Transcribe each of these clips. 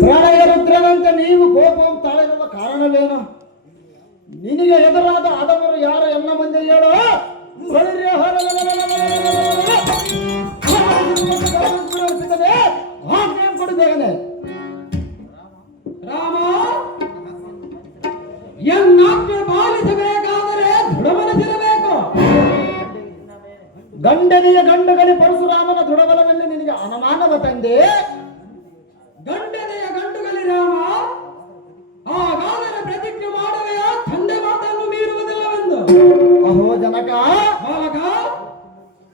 ಪ್ರಾಣಯ ರುದ್ರನಂತೆ ನೀವು ಕೋಪವನ್ನು ತಾಳಿರುವ ಕಾರಣವೇನು? ನಿನಗೆ ಎದುರಾದ ಆದವರು ಯಾರು ಎನ್ನ ಮುಂದೆ ಹೇಳೋ. ಆಜ್ಞೆ ಕೊಡುತ್ತೇನೆ. ರಾಮ, ಎನ್ನಾಜ್ಞೆ ಪಾಲಿಸಬೇಕಾದರೆ ದೃಢಮನಸ್ಸಿರಬೇಕು. ಗಂಡನೆಯ ಗಂಡುಗಲಿ ಪರಶುರಾಮನ ದೃಢಬಲದಲ್ಲಿ ನಿನಗೆ ಅನುಮಾನವ ತಂದೆ. ಗಂಡನೆಯ ಗಂಡುಗಲಿ ರಾಮ, ಹಾಗಾದರೆ ಪ್ರತಿಜ್ಞೆ ಮಾಡುವೆಯ ತಂದೆ ಮಾತನ್ನು ಮೀರುವುದಿಲ್ಲವೆಂದು. ಅಹೋ ಜನಕ, ಬಾಲಕ,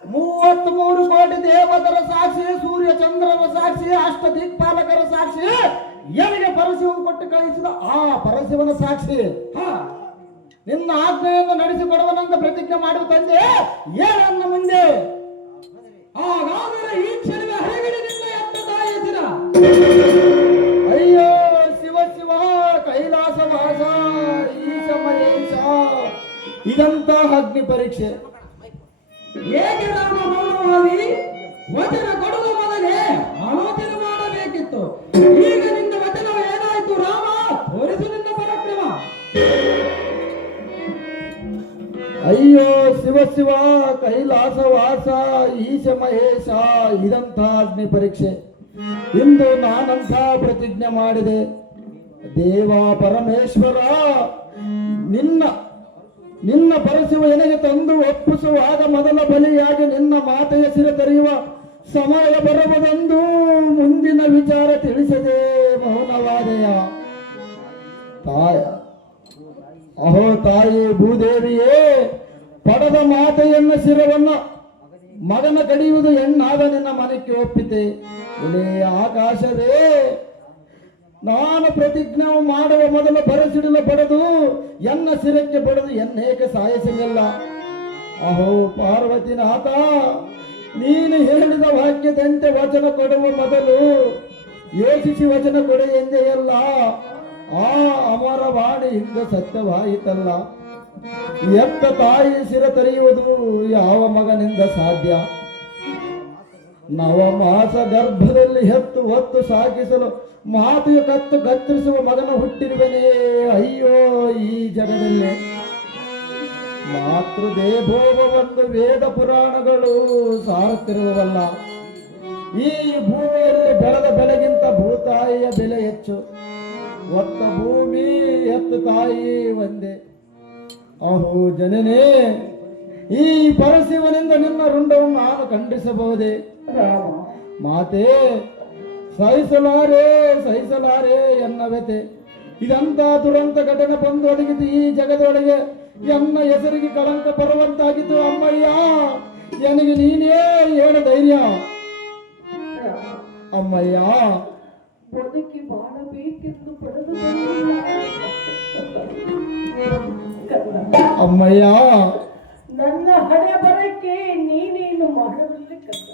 33 ಕೋಟಿ ದೇವತರ ಸಾಕ್ಷಿ, ಸೂರ್ಯ ಚಂದ್ರರ ಸಾಕ್ಷಿ, ಅಷ್ಟ ದಿಕ್ಪಾಲಕರ ಸಾಕ್ಷಿ, ಎನಿಗೆ ಪರಶಿವ ಕೊಟ್ಟು ಕಳಿಸಿದ ಆ ಪರಶಿವನ ಸಾಕ್ಷಿ. ನಿನ್ನ ಆಜ್ಞೆಯನ್ನು ನಡೆಸಿಕೊಡುವನಂತ ಪ್ರತಿಜ್ಞೆ ಮಾಡುವ ತಂದೆ ಏನನ್ನ ಮುಂದೆ. ಹಾಗಾದರೆ ಈ ಕ್ಷಣವೇ ಹರಗಡಿನಿಂದ ಎತ್ತ ತಾಯಿ ಹೆಸರ. ಅಯ್ಯೋ ಶಿವ ಶಿವ ಕೈಲಾಸ ವಾಸ ಈಶ ಮಹೇಶ, ಇದಂತ ಅಗ್ನಿ ಪರೀಕ್ಷೆ. ಹೇಗೆ ರಾಮ ಮೌನವಾದಿ? ವಚನ ಕೊಡುವ ಮೊದಲೇ ಆಲೋಚನೆ ಮಾಡಬೇಕಿತ್ತು. ಈಗ ನಿನ್ನ ವಚನವು ಏನಾಯ್ತು ರಾಮ? ತೋರಿಸು ನಿನ್ನ ಪರಾಕ್ರಮ. ಅಯ್ಯೋ ಶಿವ ಶಿವ ಕೈಲಾಸ ವಾಸ ಈಶ ಮಹೇಶ, ಇದಂಥ ಅಗ್ನಿ ಪರೀಕ್ಷೆ. ಇಂದು ನಾನಂಥ ಪ್ರತಿಜ್ಞೆ ಮಾಡಿದೆ. ದೇವ ಪರಮೇಶ್ವರ, ನಿನ್ನ ಪರಶಿವ ಎನಗೆ ತಂದು ಒಪ್ಪಿಸುವಾಗ ಮೊದಲ ಬಲಿಯಾಗಿ ನಿನ್ನ ಮಾತೆಯ ಸಿರ ತೆರೆಯುವ ಸಮಯ ಬರುವುದೆಂದು ಮುಂದಿನ ವಿಚಾರ ತಿಳಿಸದೆ ಮೌನವಾದೆಯ ತಾಯ. ಅಹೋ ತಾಯಿ ಭೂದೇವಿಯೇ, ಪಡೆದ ಮಾತೆಯನ್ನ ಶಿರವನ್ನ ಮಗನ ಕಡಿಯುವುದು ಹೆಣ್ಣಾದ ನಿನ್ನ ಮನಕ್ಕೆ ಒಪ್ಪಿತೆ. ಇಲೇ ಆಕಾಶವೇ, ನಾನು ಪ್ರತಿಜ್ಞೆ ಮಾಡುವ ಮೊದಲು ಬರಸಿಡಲು ಪಡೆದು ಎನ್ನ ಶಿರಕ್ಕೆ ಪಡೆದು ಎನ್ನೇಕೆ ಸಾಯಿಸಲಿಲ್ಲ. ಅಹೋ ಪಾರ್ವತಿನಾಥ, ನೀನು ಹೇಳಿದ ವಾಕ್ಯದಂತೆ ವಚನ ಕೊಡುವ ಮೊದಲು ಯೋಚಿಸಿ ವಚನ ಕೊಡು ಎಂದೆಯಲ್ಲ. ಆ ಅಮರವಾಣಿಯಿಂದ ಸತ್ಯವಾಯಿತಲ್ಲ. ಎತ್ತ ತಾಯಿ ಶಿರ ತೆರೆಯುವುದು ಯಾವ ಮಗನಿಂದ ಸಾಧ್ಯ? ನವಮಾಸ ಗರ್ಭದಲ್ಲಿ ಹೆತ್ತು ಹೊತ್ತು ಸಾಕಿಸಲು ಮಾತೆಯ ಕತ್ತು ಕತ್ತರಿಸುವ ಮಗನ ಹುಟ್ಟಿರುವನೇ. ಅಯ್ಯೋ ಈ ಜಗದಲ್ಲಿ ಮಾತೃದೇವೋಭವಂದು ವೇದ ಪುರಾಣಗಳು ಸಾರುತ್ತಿರುವವಲ್ಲ. ಈ ಭೂಮಿಯಲ್ಲಿ ಬೆಳೆದ ಬೆಳೆಗಿಂತ ಭೂತಾಯಿಯ ಬೆಲೆ ಹೆಚ್ಚು. ಒತ್ತ ಭೂಮಿ ಎತ್ತು ತಾಯಿ ಒಂದೇ. ಅಹೋ ಜನನೇ, ಈ ಪರಶಿವನಿಂದ ನಿನ್ನ ರುಂಡವನ್ನು ನಾನು ಖಂಡಿಸಬಹುದೇ? ಮಾತೆ, ಸಹಿಸಲಾರೆ ಎನ್ನವೆತೆ. ಇದಂತ ದುರಂತ ಘಟನೆ ಬಂದು ಒದಗಿತು ಈ ಜಗದೊಳಗೆ. ಎನ್ನ ಹೆಸರಿಗೆ ಕಳಂಕ ಬರುವಂತಾಗಿತ್ತು. ಅಮ್ಮಯ್ಯ, ನನಗೆ ನೀನೇ ಹೇಳ ಧೈರ್ಯ. ಅಮ್ಮಯ್ಯ, ಬದುಕಿ ಬಾಳಬೇಕೆಂದು ಪಡೆದು ಅಮ್ಮಯ್ಯ, ನನ್ನ ಹಣೆ ಬರಕ್ಕೆ ನೀನೇನು ಮಾಡಬಲ್ಲೆ ಕಂದ.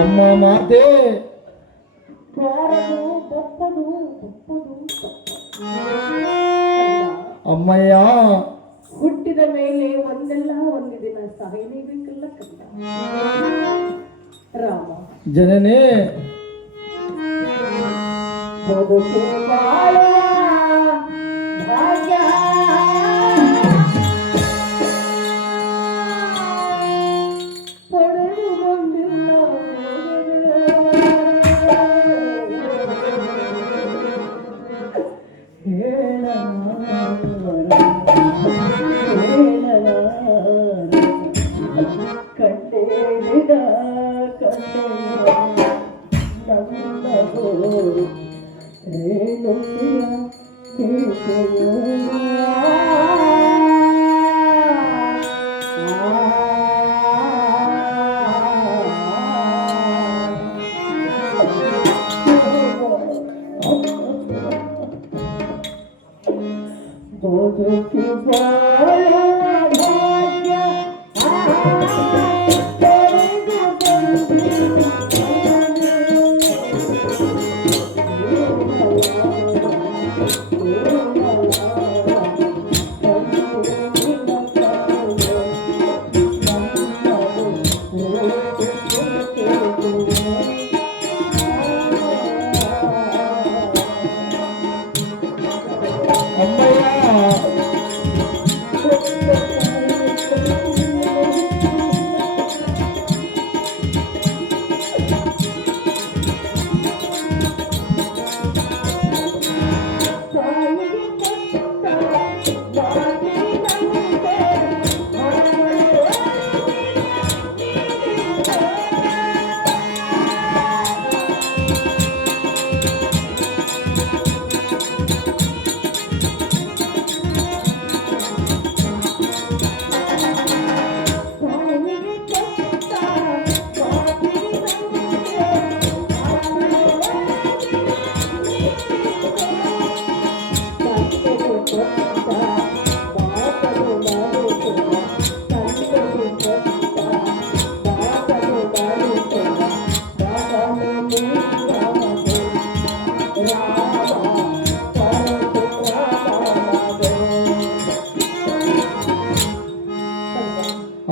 ಅಮ್ಮ ಮಾತೆ, ಬಾರದು ಬಪ್ಪದು ಅಮ್ಮಯ್ಯ, ಹುಟ್ಟಿದ ಮೇಲೆ ಒಂದೆಲ್ಲ ಒಂದು ದಿನ ಸಾಯಲೇಬೇಕಲ್ಲ ಕಂದ. ರಾಮ ಜನನೇ, ಬದುಕೆ ಬಾಳುವ ಭಾಗ್ಯ ಪಡೆದು ಬಂದಿಲ್ಲ. ಕಂಡೇಳಿದ ಕಂಡ ರೇಣುಕಿಯ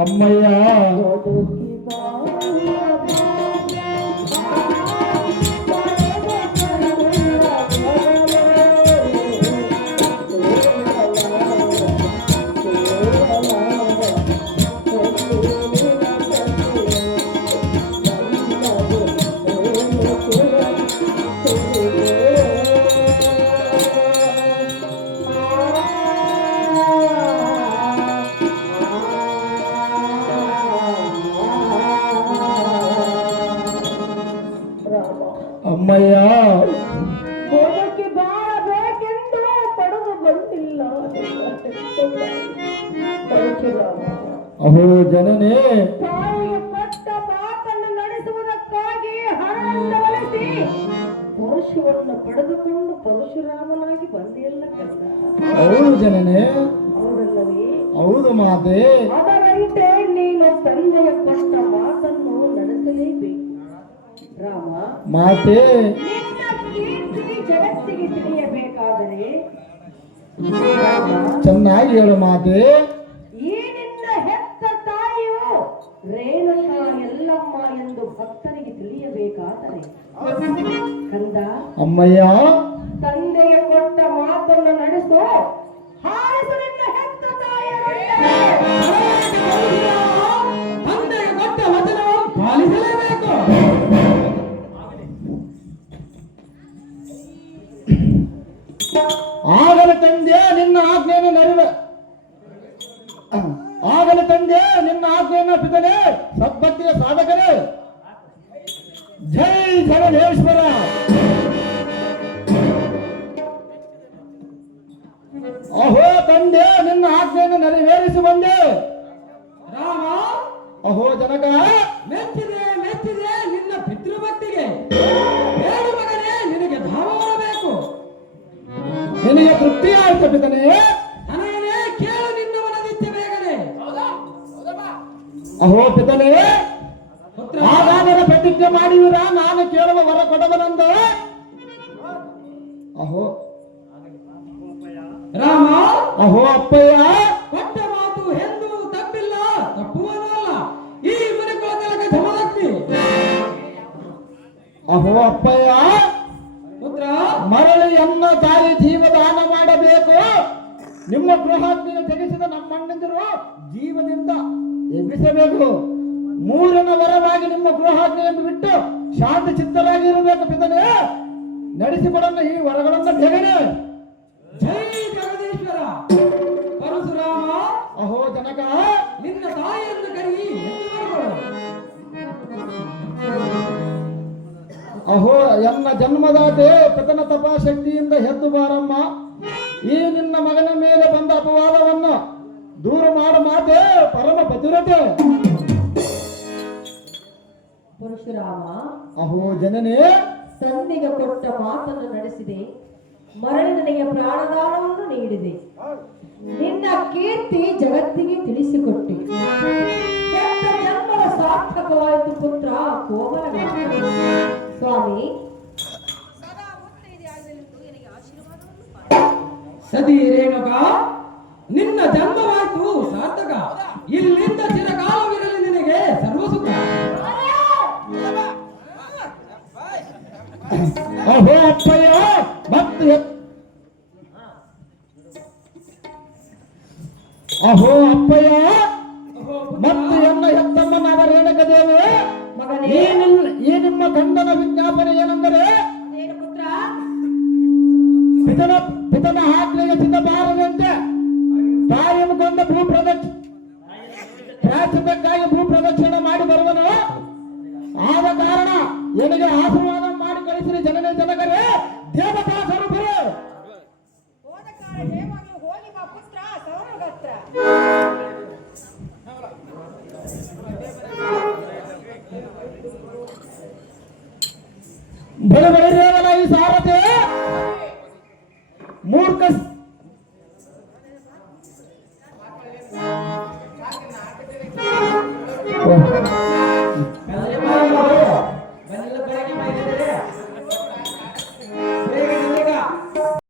ಅಮ್ಮಯ್ಯ ಅಮ್ಮಯ್ಯ ಹೋಗಕ್ಕೆ ಬಾಳಬೇಕೆಂದು ಪಡೆದು ಬಂದಿಲ್ಲ ಪರಶುರಾಮ. ಅಹೋ ಜನನೇ ತಾಯಿಗೆ ಕೊಟ್ಟ ಮಾತನ್ನು ನಡೆಸುವುದಕ್ಕಾಗಿ ಹಣವನ್ನು ಬಳಸಿ ಪರಶುವನ್ನು ಪಡೆದುಕೊಂಡು ಪರಶುರಾಮನಾಗಿ ಬಂದಿಲ್ಲ ಕಂದ. ಹೌದು ಜನನೇ, ಹೌದಲ್ಲವೇ? ಹೌದು ಮಾತೆ. ಅದರಂತೆ ನೀನು ತಂದೆಯ ಕೊಟ್ಟ ಮಾತನ್ನು ನಡೆಸಲೇಬೇಕು ರಾಮ. ಮಾತೆ ನಿನ್ನ ಕೀರ್ತಿ ಜಗತ್ತಿಗೆ ತಿಳಿಯಬೇಕಾದರೆ ಚೆನ್ನಾಗಿ ಹೇಳು ಮಾತೆ. ಈ ನಿನ್ನ ಹೆತ್ತ ತಾಯಿಯು ರೇಣುಕಾ ಎಲ್ಲಮ್ಮ ಎಂದು ಭಕ್ತರಿಗೆ ತಿಳಿಯಬೇಕಾದರೆ ಕಂದ ಅಮ್ಮಯ್ಯ ತಂದೆಯ ಕೊಟ್ಟ ಮಾತನ್ನು ನಡೆಸೋ ಹಾರಿಸು ನಿನ್ನ ಹೆತ್ತ ತಾಯಿಯ ತಂದೆಗೆ ಕೊಟ್ಟ ವಚನವನ್ನು ಪಾಲಿಸಲೇಬೇಕು. ಆಗಲ ತಂದೆ ನಿನ್ನ ಆಜ್ಞೆಯನ್ನು ಆಗಲ ತಂದೆ ನಿನ್ನ ಆಜ್ಞೆಯನ್ನು ಪಿತನೆ ಸದ್ಭಕ್ತಿಯ ಸಾಧಕರೇ. ಜೈ ಜಗದೇಶ್ವರ. ಅಹೋ ತಂದೆ ನಿನ್ನ ಆಜ್ಞೆಯನ್ನು ನೆರವೇರಿಸಿ ಬಂದೆ. ರಾಮ ಅಹೋ ಜನಕ ಮೆಚ್ಚಿದೆ ಮೆಚ್ಚಿದೆ ನಿನ್ನ ಪಿತೃಭಕ್ತಿಗೆ. ಹೇಳು ಮಗನೇ, ನಿನಗೆ ಧಾಮವನ ಬೇಕು. ನಿನಗೆ ತೃಪ್ತಿ ಆಯ್ತು ಪಿತನೆ. ನನಗೇ ಕೇಳು ನಿನ್ನ ಮನದಿತ್ತೆ ಬೇಗನೆ. ಅಹೋ ಪಿತನೆ, ಪುತ್ರ ಆಗಾಗಲ ಪ್ರತಿಜ್ಞೆ ಮಾಡಿವಿರ ನಾನು ಕೇಳುವ ವರ ಕೊಡವನಂದ. ಅಹೋ ರಾಮ ಅಹೋ ಅಪ್ಪಯ್ಯ ಕೊಟ್ಟ ಮಾತು ಎಂದು ತಪ್ಪಿಲ್ಲ, ತಪ್ಪುವನೂ ಅಲ್ಲ. ಈ ಮನೆಗಳ ಧಮದಗ್ನಿ. ಅಹೋ ಅಪ್ಪಯ್ಯ ಪುತ್ರ ಮರಳಿ ಎನ್ನ ತಾಯಿ ಜೀವದಾನ ಮಾಡಬೇಕು. ನಿಮ್ಮ ಗೃಹಾಗ್ನಿಯ ತೆಗೆಸಿದ ನಮ್ಮಣ್ಣಂದಿರು ಜೀವದಿಂದ ಎಬ್ಬಿಸಬೇಕು. ಮೂರನ ವರವಾಗಿ ನಿಮ್ಮ ಗೃಹಾಗ್ನಿಯನ್ನು ಬಿಟ್ಟು ಶಾಂತಿ ಚಿತ್ತರಾಗಿ ಇರಬೇಕು ಪಿತನೆ. ನಡೆಸಿಕೊಡನ್ನ ಈ ವರಗಳನ್ನು ಬೇಗನೆ. ಜೈ ಜಗದೀಶ್ವರ. ಪರಶುರಾಮ ಅಹೋ ಜನಕ ನಿನ್ನ ತಾಯಿಯನ್ನು ಕರಿ ಎಂದು ಬರಗಳು. ಅಹೋ ಎನ್ನ ಜನ್ಮದಾತೆ ಪಿತನ ತಪಾಶಕ್ತಿಯಿಂದ ಎದ್ದು ಬಾರಮ್ಮ. ಈ ನಿನ್ನ ಮಗನ ಮೇಲೆ ಬಂದ ಅಪವಾದವನ್ನು ದೂರ ಮಾಡು ಮಾತೆ ಪರಮ ಪತಿರತೆ. ಪರಶುರಾಮ ಅಹೋ ಜನನೇ ತಂದೆಗೆ ಕೊಟ್ಟ ಮಾತನ್ನು ನಡೆಸಿದೆ. ಮರಳಿ ನನಗೆ ಪ್ರಾಣದಾನವನ್ನು ನೀಡಿದೆ. ನಿನ್ನ ಕೀರ್ತಿ ಜಗತ್ತಿಗೆ ತಿಳಿಸಿಕೊಟ್ಟೆ. ಕೆಟ್ಟ ಜನ್ಮದ ಸಾರ್ಥಕವಾಯಿತು ಪುತ್ರ ಕೋಮಲ. ಸ್ವಾಮಿ ಸತಿ ರೇಣುಕ, ನಿನ್ನ ಜನ್ಮವಾಯ್ತು ಸಾರ್ಥಕ. ಇಲ್ಲಿಂದ ಚಿರಕಾಲವಿರಲಿ ನಿನಗೆ ಸರ್ವಸುಖ. ಅಹೋ ಅಪ್ಪಯ್ಯ ಮತ್ತೆ ಅಹೋ ಅಪ್ಪಯ್ಯ ಮತ್ತು ಎನ್ನ ಹೆತ್ತಮ್ಮನಾದ ರೇಣುಕ ದೇವಿ ಮಗನೇ ಈ ನಿಮ್ಮ ಗಂಡನ ವಿಜ್ಞಾಪನೆ ಏನೆಂದರೆ ಪುತ್ರ ಪಿತನ ಆಜ್ಞೆಗೆ ಸಿದ್ಧಬಾರದಂತೆ ತಾಯಿ ಮುಖಂಡ ಭೂ ಪ್ರಾಚಿತಕ್ಕಾಗಿ ಭೂ ಪ್ರದಕ್ಷಿಣೆ ಮಾಡಿ ಬರುವನು. ಆದ ಕಾರಣ ನನಗೆ ಆಶೀರ್ವಾದ ಮಾಡಿ ಕಳಿಸಿರಿ ಜನನೇ ಜನಕರೇ ದೇವತಾ ಸ್ವರೂಪರೇ. ಹೋಗಿ ಬಾ ಪುತ್ರ ಸೌರಗತ್ರ. ಬಡಬಡಿರೇವನ ಈ ಸಾರಥಿ ಮೂರ್ಖ ಬೆಳಗ್ಗೆ